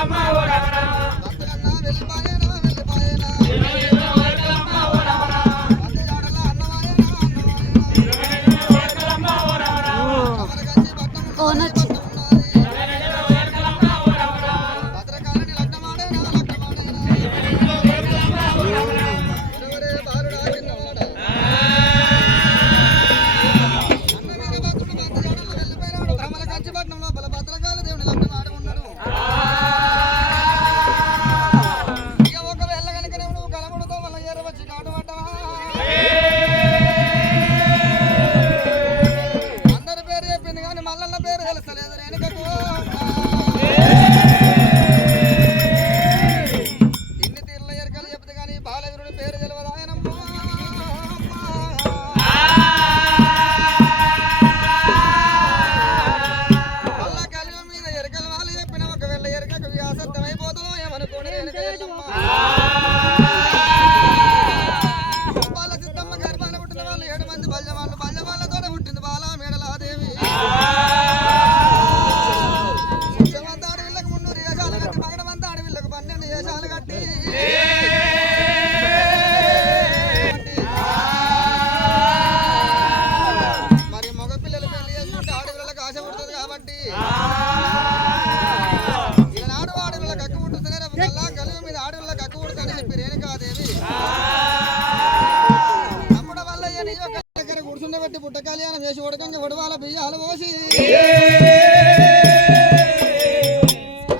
la mala. అక్కు రేణుకాదేవి వల్లయ్య నీ యొక్క దగ్గర కూర్చుండబెట్టి పుట్ట కళ్యాణం చేసి ఉడకంగా ఉడవాల బియ్యాలు పోసి.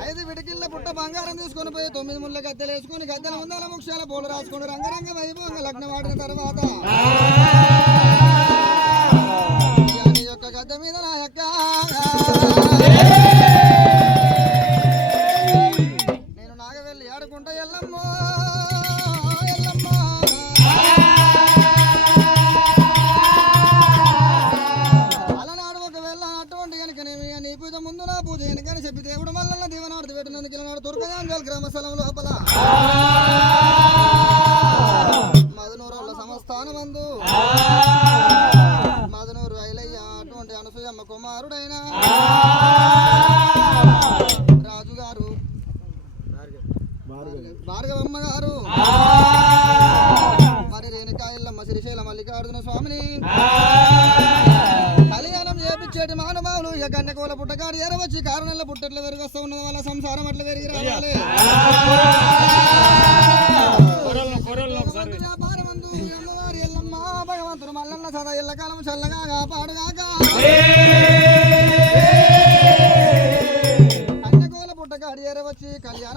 ఐదు విడికిళ్ళ పుట్ట బంగారం తీసుకొని పోయి తొమ్మిది ముళ్ళ గద్దెలు వేసుకొని గద్దెల ముందల ముఖ్యాల పూలు రాసుకొని రంగరంగ వైభవంగా లగ్నం ఆడిన తర్వాత. నీ యొక్క గద్దె మీద నా యొక్క అటువంటి నీ పూజ ముందు నా పూజ వెనుకని చెప్పి దేవుడు మల్లన్న దేవనాడు పెట్టినందుకు ఇలానాడు తుర్కజాంజల్ గ్రామ స్థలం లోపల. మదనూరుల సంస్థానం మందు మదనూరు రైలయ్య అటువంటి అనసూయమ్మ కుమారుడైన రాజుగారు. భార్గవమ్మ గారు. మరి రేణుకాయల్లమ్మ శ్రీశైల మల్లికార్జున స్వామిని. చేపించేటి మానవాళ్ళు ఇక కన్యకోల పుట్టకాడు ఎరవచ్చి కారణంలో పుట్టట్లు పెరిగొస్తా ఉన్నది. వాళ్ళ సంసారం అట్లా పెరిగి రావాలి. ఎల్లవారి ఎల్లమ్మ. భగవంతుడు మల్లన్న సదా ఎల్లకాలం చల్లగా కాపాడుగాక పుట్టకాడు ఎరవచ్చి కళ్యాణ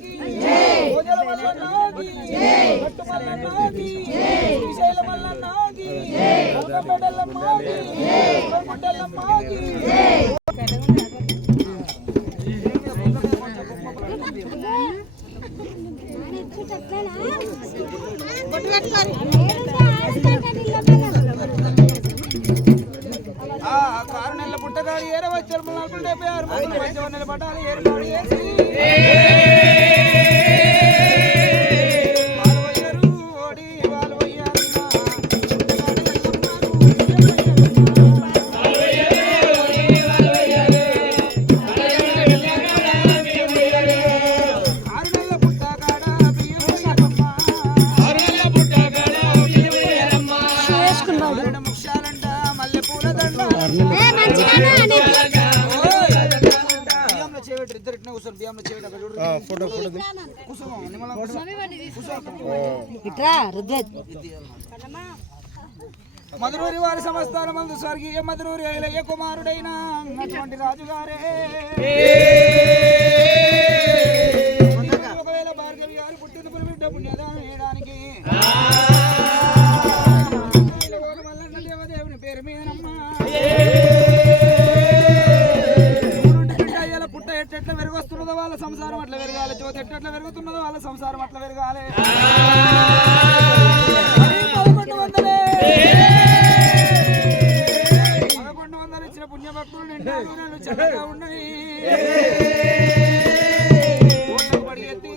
మోసవ ఆరు నెలల పుట్టగాడు ఏరే వచ్చారు నలభై డెబ్బై ఆరు మంది మధ్య నెల పట్టాలి ఏర్పాటు చేసి మధురూరి వారి సంస్థానం మందు స్వర్గీయ మధురూరి ఐలయ్య కుమారుడైన అటువంటి రాజుగారే. చెట్టు ఎట్లా పెరుగుతున్నదో వాళ్ళ సంసారం అట్లా పెరగాలి. పదకొండు వందలే పదకొండు వందలు ఇచ్చిన పుణ్యభక్తులు నిండా చల్లగా ఉన్నది. పడి ఎత్తి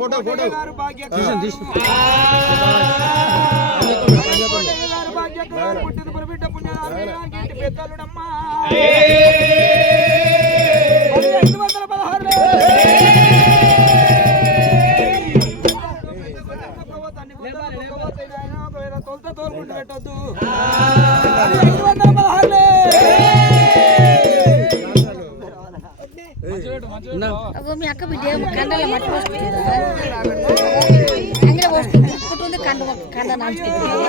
ఫోటో ఫోటో. పెద్దలుడమ్మా. మీ అక్క బిడ్డ కండల మట్టి కండ కండ నాచుకుంటుంది.